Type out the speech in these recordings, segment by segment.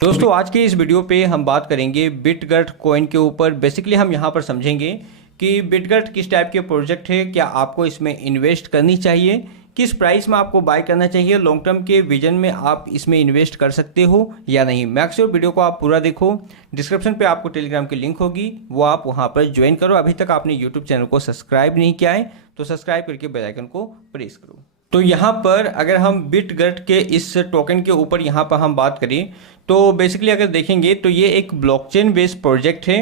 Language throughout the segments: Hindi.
दोस्तों आज के इस वीडियो पे हम बात करेंगे बिटगट कॉइन के ऊपर। बेसिकली हम यहाँ पर समझेंगे कि बिटगट किस टाइप के प्रोजेक्ट है, क्या आपको इसमें इन्वेस्ट करनी चाहिए, किस प्राइस में आपको बाय करना चाहिए, लॉन्ग टर्म के विजन में आप इसमें इन्वेस्ट कर सकते हो या नहीं। मैक श्योर वीडियो को आप पूरा देखो। डिस्क्रिप्शन पे आपको टेलीग्राम की लिंक होगी, वो आप वहाँ पर ज्वाइन करो। अभी तक आपने यूट्यूब चैनल को सब्सक्राइब नहीं किया है तो सब्सक्राइब करके बेल आइकन को प्रेस करो। तो यहाँ पर अगर हम बिटगट के इस टोकन के ऊपर यहाँ पर हम बात करें तो बेसिकली अगर देखेंगे तो ये एक ब्लॉकचेन बेस्ड प्रोजेक्ट है।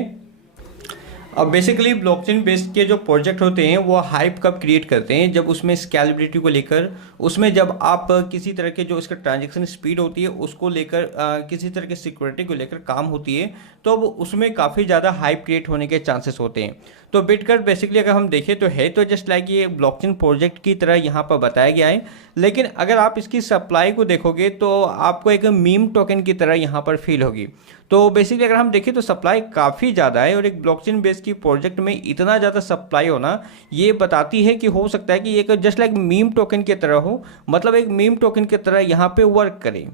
अब बेसिकली ब्लॉकचेन बेस्ड के जो प्रोजेक्ट होते हैं वो हाइप कब क्रिएट करते हैं, जब उसमें स्केलेबिलिटी को लेकर, उसमें जब आप किसी तरह के जो इसका ट्रांजैक्शन स्पीड होती है उसको लेकर, किसी तरह की सिक्योरिटी को लेकर काम होती है, तो अब उसमें काफ़ी ज़्यादा हाइप क्रिएट होने के चांसेस होते हैं। तो बिटगट बेसिकली अगर हम देखें तो है तो जस्ट लाइक ये ब्लॉकचेन प्रोजेक्ट की तरह यहाँ पर बताया गया है, लेकिन अगर आप इसकी सप्लाई को देखोगे तो आपको एक मीम टोकन की तरह यहाँ पर फील होगी। तो बेसिकली अगर हम देखें तो सप्लाई काफ़ी ज़्यादा है और एक ब्लॉकचेन बेस की प्रोजेक्ट में इतना ज़्यादा सप्लाई होना ये बताती है कि हो सकता है कि एक जस्ट लाइक मीम टोकन की तरह हो, मतलब एक मीम टोकन की तरह यहाँ पे वर्क करे।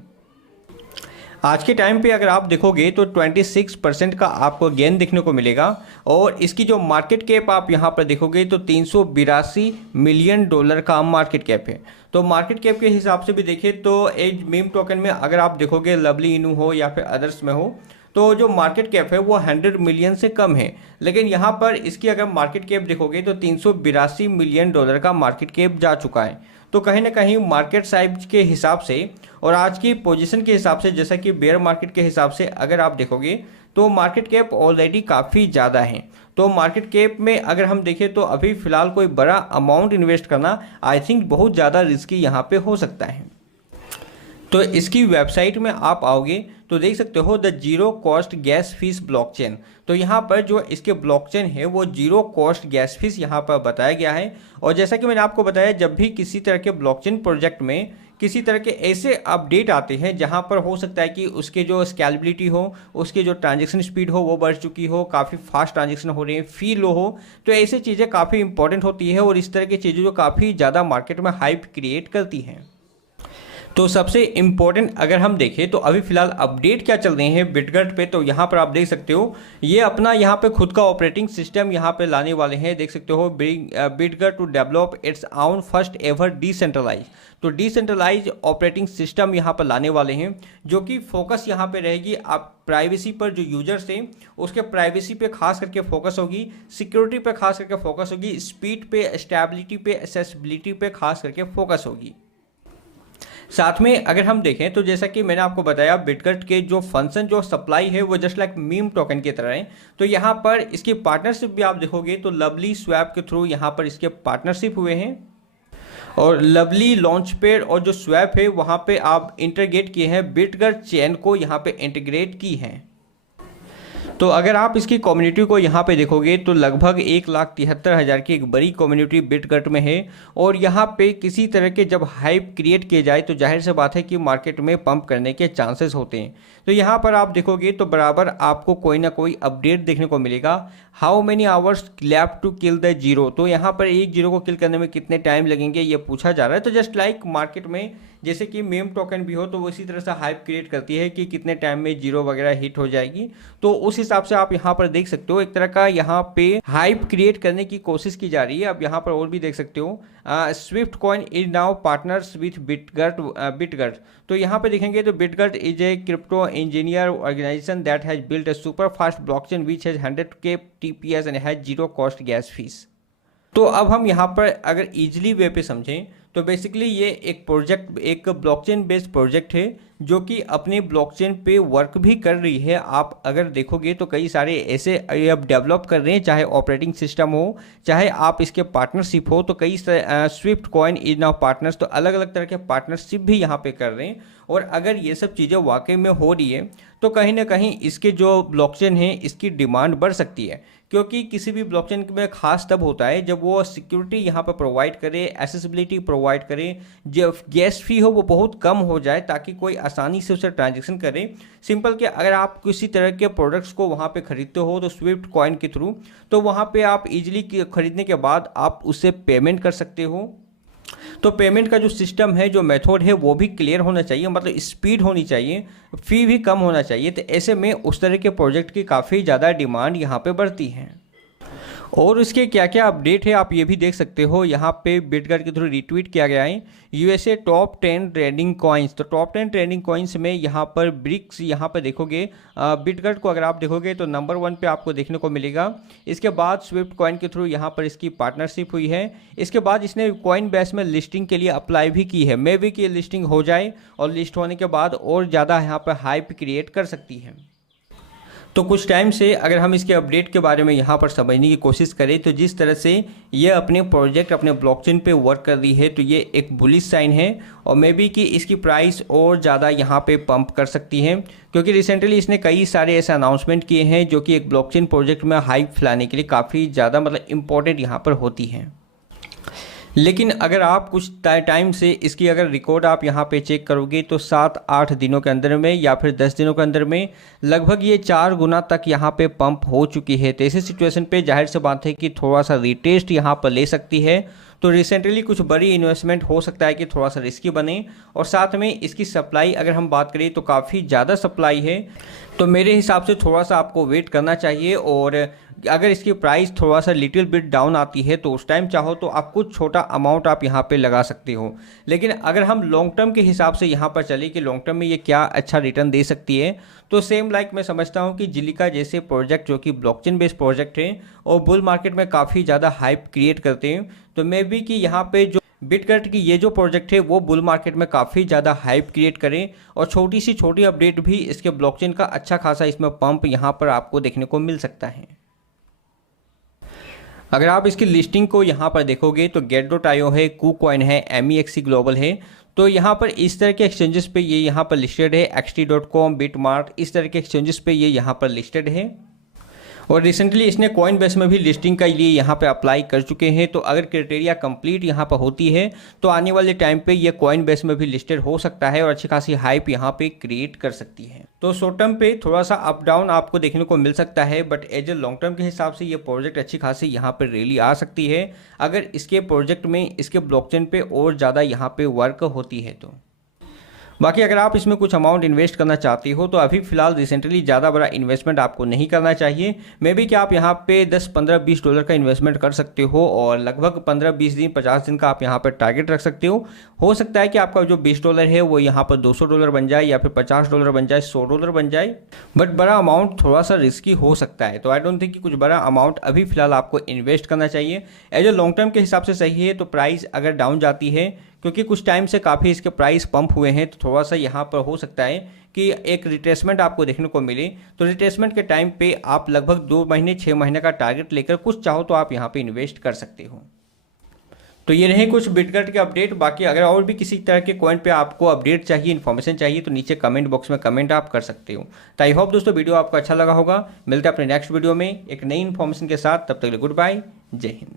आज के टाइम पे अगर आप देखोगे तो 26% का आपको गेन देखने को मिलेगा और इसकी जो मार्केट कैप आप यहाँ पर देखोगे तो $382 मिलियन का मार्केट कैप है। तो मार्केट कैप के हिसाब से भी देखें तो एज मीम टोकन में अगर आप देखोगे लवली इनू हो या फिर अदर्स में हो तो जो मार्केट कैप है वो 100 मिलियन से कम है, लेकिन यहाँ पर इसकी अगर मार्केट कैप देखोगे तो $382 मिलियन का मार्केट कैप जा चुका है। तो कहीं ना कहीं मार्केट साइज के हिसाब से और आज की पोजीशन के हिसाब से, जैसा कि बेयर मार्केट के हिसाब से अगर आप देखोगे तो मार्केट कैप ऑलरेडी काफ़ी ज़्यादा है। तो मार्केट कैप में अगर हम देखें तो अभी फ़िलहाल कोई बड़ा अमाउंट इन्वेस्ट करना आई थिंक बहुत ज़्यादा रिस्की यहाँ पे हो सकता है। तो इसकी वेबसाइट में आप आओगे तो देख सकते हो the zero cost gas fees blockchain. तो यहाँ पर जो इसके ब्लॉकचेन है वो जीरो कॉस्ट गैस फीस यहाँ पर बताया गया है। और जैसा कि मैंने आपको बताया, जब भी किसी तरह के ब्लॉकचेन प्रोजेक्ट में किसी तरह के ऐसे अपडेट आते हैं जहाँ पर हो सकता है कि उसके जो स्केलेबिलिटी हो, उसके जो ट्रांजैक्शन स्पीड हो वो बढ़ चुकी हो, काफ़ी फास्ट ट्रांजैक्शन हो रहे हैं, फी लो हो, तो ऐसी चीज़ें काफ़ी इंपॉर्टेंट होती है और इस तरह की चीज़ें जो काफ़ी ज़्यादा मार्केट में हाइप क्रिएट करती हैं। तो सबसे इम्पोर्टेंट अगर हम देखें तो अभी फिलहाल अपडेट क्या चल रहे हैं बिटगट पे, तो यहाँ पर आप देख सकते हो ये अपना यहाँ पे खुद का ऑपरेटिंग सिस्टम यहाँ पे लाने वाले हैं। देख सकते हो बिटगट टू डेवलप इट्स आउन फर्स्ट एवर डिसेंट्रलाइज। तो डिसेंट्रलाइज ऑपरेटिंग सिस्टम यहाँ पर लाने वाले हैं, जो कि फोकस यहाँ पे रहेगी आप प्राइवेसी पर, जो यूजर्स हैं उसके प्राइवेसी पे खास करके फोकस होगी, सिक्योरिटी पे खास करके फोकस होगी, स्पीड पे, स्टेबिलिटी पे, एक्सेसिबिलिटी पे खास करके फोकस होगी। साथ में अगर हम देखें तो जैसा कि मैंने आपको बताया बिटगट के जो फंक्शन, जो सप्लाई है वो जस्ट लाइक मीम टोकन की तरह है। तो यहाँ पर इसकी पार्टनरशिप भी आप देखोगे तो लवली स्वैप के थ्रू यहाँ पर इसके पार्टनरशिप हुए हैं और लवली लॉन्च पेड और जो स्वैप है वहाँ पे आप इंटीग्रेट किए हैं, बिटगट चेन को यहाँ पे इंटीग्रेट की हैं। तो अगर आप इसकी कम्युनिटी को यहाँ पे देखोगे तो लगभग 1,73,000 की एक बड़ी कम्युनिटी बिटगट में है और यहाँ पे किसी तरह के जब हाइप क्रिएट किए जाए तो जाहिर सी बात है कि मार्केट में पंप करने के चांसेस होते हैं। तो यहाँ पर आप देखोगे तो बराबर आपको कोई ना कोई अपडेट देखने को मिलेगा। How many hours left to kill the zero, तो यहाँ पर एक जीरो को किल करने में कितने टाइम लगेंगे ये पूछा जा रहा है। तो जस्ट लाइक मार्केट में जैसे कि मीम टोकन भी हो तो वो इसी तरह से हाइप क्रिएट करती है कि कितने टाइम में जीरो वगैरह हिट हो जाएगी। तो उस हिसाब से आप यहाँ पर देख सकते हो एक तरह का यहाँ पे हाइप क्रिएट करने की कोशिश की जा रही है। अब यहाँ पर और भी देख सकते हो Swift coin is now partners with Bitgert. तो यहाँ पे देखेंगे तो Bitgert is a crypto engineer organization that has built a super fast blockchain which has 100K TPS and has zero cost gas fees. तो अब हम यहाँ पर अगर इजीली वे पे समझें तो बेसिकली ये एक प्रोजेक्ट, एक ब्लॉकचेन बेस्ड प्रोजेक्ट है जो कि अपने ब्लॉकचेन पे वर्क भी कर रही है। आप अगर देखोगे तो कई सारे ऐसे अब डेवलप कर रहे हैं, चाहे ऑपरेटिंग सिस्टम हो, चाहे आप इसके पार्टनरशिप हो, तो कई Swift coin is now partners, तो अलग अलग तरह के पार्टनरशिप भी यहाँ पे कर रहे हैं। और अगर ये सब चीज़ें वाकई में हो रही है तो कहीं ना कहीं इसके जो ब्लॉकचेन है इसकी डिमांड बढ़ सकती है, क्योंकि किसी भी ब्लॉकचेन में खास तब होता है जब वो सिक्योरिटी यहाँ पर प्रोवाइड करे, एक्सेसिबिलिटी प्रोवाइड करे, जो गैस फी हो वो बहुत कम हो जाए ताकि कोई आसानी से उसे ट्रांजैक्शन करे। सिंपल कि अगर आप किसी तरह के प्रोडक्ट्स को वहाँ पे खरीदते हो तो स्विफ्ट कॉइन के थ्रू, तो वहाँ पे आप इजीली खरीदने के बाद आप उससे पेमेंट कर सकते हो। तो पेमेंट का जो सिस्टम है, जो मेथड है, वो भी क्लियर होना चाहिए, मतलब स्पीड होनी चाहिए, फी भी कम होना चाहिए। तो ऐसे में उस तरह के प्रोजेक्ट की काफ़ी ज़्यादा डिमांड यहाँ पे बढ़ती है। और उसके क्या क्या अपडेट है आप ये भी देख सकते हो। यहाँ पे बिटगट के थ्रू रिट्वीट किया गया है यूएसए टॉप 10 ट्रेंडिंग कॉइन्स। तो टॉप 10 ट्रेंडिंग कॉइन्स में यहाँ पर ब्रिक्स, यहाँ पर देखोगे बिटगट को अगर आप देखोगे तो नंबर 1 पे आपको देखने को मिलेगा। इसके बाद स्विफ्ट कॉइन के थ्रू यहाँ पर इसकी पार्टनरशिप हुई है। इसके बाद इसने कॉइन बेस में लिस्टिंग के लिए अप्लाई भी की है। मे भी कि लिस्टिंग हो जाए और लिस्ट होने के बाद और ज़्यादा यहाँ पर हाइप क्रिएट कर सकती है। तो कुछ टाइम से अगर हम इसके अपडेट के बारे में यहाँ पर समझने की कोशिश करें तो जिस तरह से ये अपने प्रोजेक्ट, अपने ब्लॉकचेन पे वर्क कर रही है, तो ये एक बुलिश साइन है। और मे बी कि इसकी प्राइस और ज़्यादा यहाँ पे पंप कर सकती है, क्योंकि रिसेंटली इसने कई सारे ऐसे अनाउंसमेंट किए हैं जो कि एक ब्लॉकचेन प्रोजेक्ट में हाइप फैलाने के लिए काफ़ी ज़्यादा मतलब इम्पोर्टेंट यहाँ पर होती हैं। लेकिन अगर आप कुछ टाइम से इसकी अगर रिकॉर्ड आप यहाँ पे चेक करोगे तो 7-8 दिनों के अंदर में या फिर 10 दिनों के अंदर में लगभग ये 4 गुना तक यहाँ पे पंप हो चुकी है। तो ऐसी सिचुएशन पे जाहिर सी बात है कि थोड़ा सा रिटेस्ट यहाँ पर ले सकती है। तो रिसेंटली कुछ बड़ी इन्वेस्टमेंट हो सकता है कि थोड़ा सा रिस्की बने। और साथ में इसकी सप्लाई अगर हम बात करें तो काफ़ी ज़्यादा सप्लाई है। तो मेरे हिसाब से थोड़ा सा आपको वेट करना चाहिए। और अगर इसकी प्राइस थोड़ा सा लिटिल बिट डाउन आती है तो उस टाइम चाहो तो आप कुछ छोटा अमाउंट आप यहाँ पे लगा सकते हो। लेकिन अगर हम लॉन्ग टर्म के हिसाब से यहाँ पर चले कि लॉन्ग टर्म में ये क्या अच्छा रिटर्न दे सकती है, तो सेम लाइक मैं समझता हूँ कि जिलिका जैसे प्रोजेक्ट जो कि ब्लॉकचेन बेस्ड प्रोजेक्ट है और बुल मार्केट में काफ़ी ज़्यादा हाइप क्रिएट करते हैं, तो मे बी कि यहाँ पे जो बिटगट की ये जो प्रोजेक्ट है वो बुल मार्केट में काफ़ी ज़्यादा हाइप क्रिएट करें और छोटी सी छोटी अपडेट भी इसके ब्लॉकचेन का अच्छा खासा इसमें पंप यहाँ पर आपको देखने को मिल सकता है। अगर आप इसकी लिस्टिंग को यहाँ पर देखोगे तो get.io है, KuCoin है, MEXC ग्लोबल है। तो यहाँ पर इस तरह के एक्सचेंजेस पे ये यहाँ पर लिस्टेड है। XT.com, बिटमार्ट, इस तरह के एक्सचेंजेस पे ये यहाँ पर लिस्टेड है। और रिसेंटली इसने कॉइन बेस में भी लिस्टिंग के लिए यहाँ पे अप्लाई कर चुके हैं। तो अगर क्राइटेरिया कंप्लीट यहाँ पर होती है तो आने वाले टाइम पे ये कॉइन बेस में भी लिस्टेड हो सकता है और अच्छी खासी हाइप यहाँ पे क्रिएट कर सकती है। तो शॉर्ट टर्म पे थोड़ा सा अप डाउन आपको देखने को मिल सकता है, but as a long term के हिसाब से ये प्रोजेक्ट अच्छी खासी यहाँ पर रैली आ सकती है अगर इसके प्रोजेक्ट में, इसके ब्लॉकचेन पे और ज़्यादा यहाँ पे वर्क होती है तो। बाकी अगर आप इसमें कुछ अमाउंट इन्वेस्ट करना चाहते हो तो अभी फिलहाल रिसेंटली ज़्यादा बड़ा इन्वेस्टमेंट आपको नहीं करना चाहिए। मे बी कि आप यहाँ पे 10, 15, 20 डॉलर का इन्वेस्टमेंट कर सकते हो और लगभग 15, 20 दिन, 50 दिन का आप यहाँ पर टारगेट रख सकते हो सकता है कि आपका जो $20 है वो यहाँ पर $200 बन जाए या फिर $50 बन जाए, $100 बन जाए, बट बड़ा अमाउंट थोड़ा सा रिस्की हो सकता है। तो आई डोंट थिंक कि कुछ बड़ा अमाउंट अभी फिलहाल आपको इन्वेस्ट करना चाहिए। एज ए लॉन्ग टर्म के हिसाब से सही है। तो प्राइस अगर डाउन जाती है, क्योंकि कुछ टाइम से काफ़ी इसके प्राइस पंप हुए हैं, तो थोड़ा सा यहाँ पर हो सकता है कि एक रिट्रेसमेंट आपको देखने को मिले। तो रिट्रेसमेंट के टाइम पे आप लगभग 2 महीने 6 महीने का टारगेट लेकर कुछ चाहो तो आप यहाँ पे इन्वेस्ट कर सकते हो। तो ये रहे कुछ बिटगट के अपडेट। बाकी अगर और भी किसी तरह के कॉइन पे आपको अपडेट चाहिए, इन्फॉर्मेशन चाहिए, तो नीचे कमेंट बॉक्स में कमेंट आप कर सकते हो। तो आई होप दोस्तों वीडियो आपको अच्छा लगा होगा। मिलते हैं अपने नेक्स्ट वीडियो में एक नई इन्फॉर्मेशन के साथ। तब तक के लिए गुड बाय, जय हिंद।